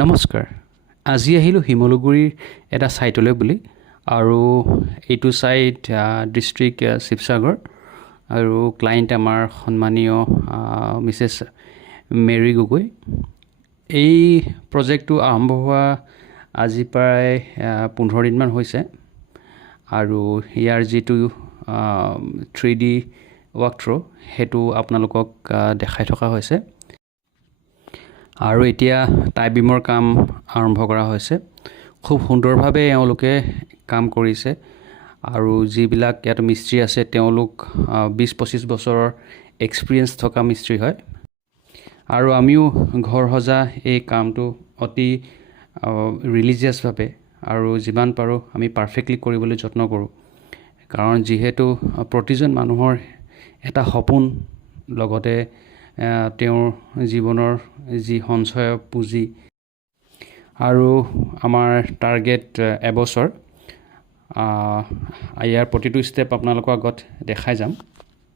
নমস্কাৰ। আজি আহিলোঁ শিমলুগুৰিৰ এটা ছাইটলৈ বুলি, আৰু এইটো ছাইট ডিষ্ট্ৰিক্ট শিৱসাগৰ, আৰু ক্লায়েণ্ট আমাৰ সন্মানীয় মিছেছ মেৰী গগৈ। এই প্ৰজেক্টটো আৰম্ভ হোৱা আজি প্ৰায় 15 দিনমান হৈছে, আৰু ইয়াৰ যিটো 3D ৱাক থ্ৰু সেইটো আপোনালোকক দেখাই থকা হৈছে। আৰু এতিয়া টাই বিমৰ কাম আৰম্ভ কৰা হৈছে। খুব সুন্দৰভাৱে এওঁলোকে কাম কৰিছে, আৰু যিবিলাক ইয়াত মিস্ত্ৰী আছে তেওঁলোক 20-25 বছৰৰ এক্সপিৰিয়েঞ্চ থকা মিস্ত্ৰী হয়। আৰু আমিও ঘৰ সজা এই কামটো অতি ৰিলিজিয়াছভাৱে আৰু যিমান পাৰোঁ আমি পাৰফেক্টলি কৰিবলৈ যত্ন কৰোঁ, কাৰণ যিহেতু প্ৰতিজন মানুহৰ এটা সপোন, লগতে তেওঁৰ জীৱনৰ যি সঞ্চয় পুঁজি, আৰু আমাৰ টাৰ্গেট এবছৰ। ইয়াৰ প্ৰতিটো ষ্টেপ আপোনালোকৰ আগত দেখাই যাম।